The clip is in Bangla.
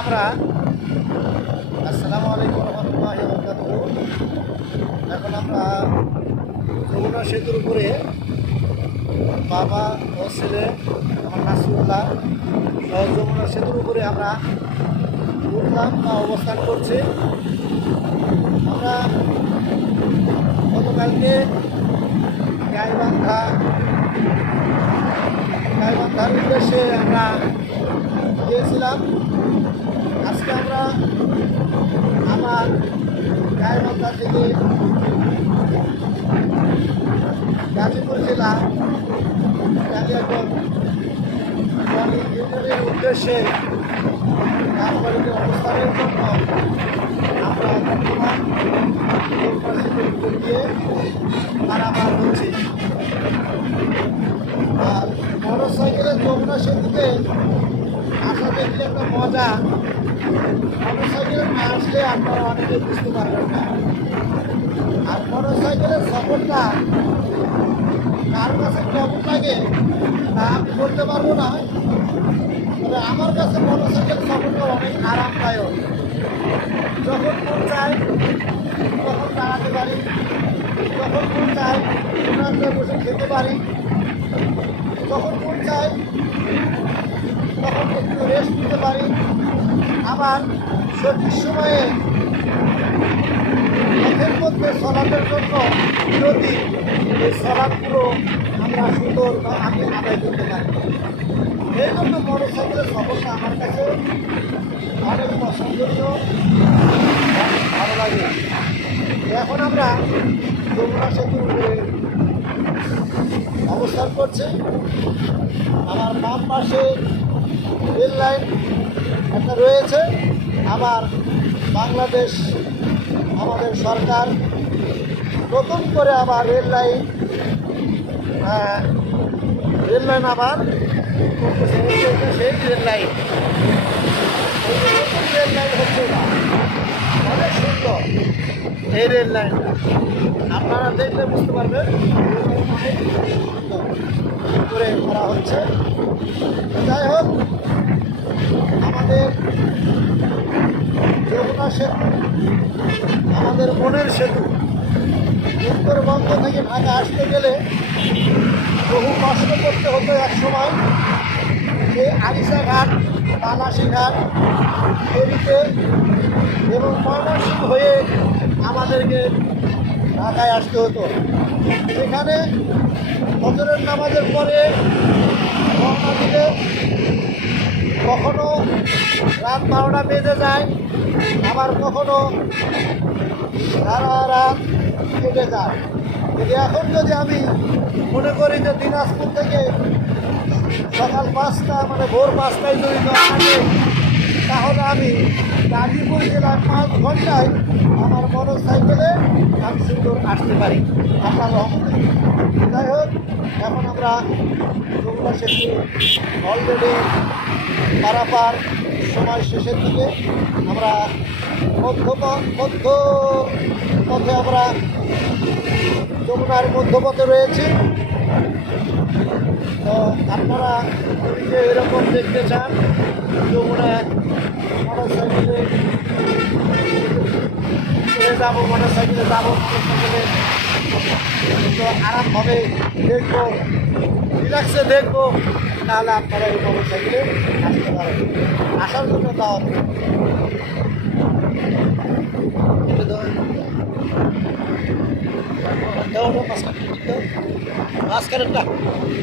আমরা আসসালামু আলাইকুম রহমতুল্লাহ এখন আমরা যমুনা সেতুর উপরে বাবা ও ছেলে আমার নাসিউল্লাহ যমুনা সেতুর উপরে আমরা উঠলাম বা অবস্থান করছি। আমরা গতকালকে গাইবান্ধা গাইবান্ধার উদ্দেশ্যে আমরা গিয়েছিলাম। আজকে আমরা আমার গাইবান্ধা থেকে গাজীপুর জেলা ইউনিয়নের উদ্দেশ্যে অবস্থানের জন্য আমরা বর্তমান দিয়ে হচ্ছি আর মোটর সাইকেলের যমুনা সেতুতে আসা দেখলে একটা মজা। মোটর সাইকেলে না আসলে আপনারা অনেকে বুঝতে পারবেন না। আর মোটর সাইকেলের সফরটা কার কাছে কেমন লাগে তা আমি বলতে পারব না। তবে আমার কাছে মোটর সাইকেল সফরটা অনেক আরামদায়ক। যখন মন চায়, তখন দাঁড়াতে পারি। যখন মন চায় উনানটা বসে খেতে পারি। যখন মন চায়, তখন একটু রেস্ট নিতে পারি। আবার সঠিক সময়ে পথের মধ্যে চলানোর জন্য বিরতি। এই চলাগুলো আমরা সুন্দর বা আমি আদায় করতে পারি। এই জন্য মোটর সাইকেলের সফরটা আমার কাছে অনেক পছন্দনীয় ভালো লাগে। এখন আমরা যমুনা সেতুর অবস্থান করছি। আমার বাম পাশে রেল লাইন। একটা রয়েছে আবার বাংলাদেশ আমাদের সরকার। নতুন করে আবার রেল লাইন আহ, রেল লাইন আবার সেই রেল লাইন। রেল লাইন হচ্ছে না অনেক সুন্দর এই রেল লাইনটা আপনারা দেখলে বুঝতে পারবেন করে করা হচ্ছে। যাই হোক আমাদের যমুনা সেতু, আমাদের মনের সেতু। উত্তরবঙ্গ থেকে ঢাকা আসতে গেলে বহু কষ্ট করতে হতো এক সময় যে আরিসাঘাট বালাসীঘাট ফেরিতে এবং ময়মনসিংহ হয়ে আমাদেরকে ঢাকায় আসতে হতো। সেখানে ফজরের নামাজের পরে রাত বারোটা বেজে যায়, আবার কখনো সারা রাত কেটে যায়। যদি এখন যদি আমি মনে করি যে দিনাজপুর থেকে সকাল পাঁচটা মানে ভোর পাঁচটায় যদি থাকে, তাহলে আমি গাজীপুর জেলায় পাঁচ ঘন্টায় আমার মোটর সাইকেলে আমি সুন্দর আসতে পারি। আপনার রহমতে। যাই হোক, এখন আমরা যমুনা সেতু অলরেডি পারাপার সময় শেষের দিকে আমরা মধ্য মধ্য, পথে আমরা যমুনার মধ্যপথে রয়েছি। তো আপনারা যে এরকম দেখতে চান, যমুনা মোটর সাইকেলে চলে যাব মোটর সাইকেলে যাব মোটর সাইকেলে আরামভাবে দেখব, রিল্যাক্সে দেখব। তাহলে আপনারা এই সমস্যা সাইকেলে আসতে পারেন আসার জন্য দাওয়াত মাঝখানেরটা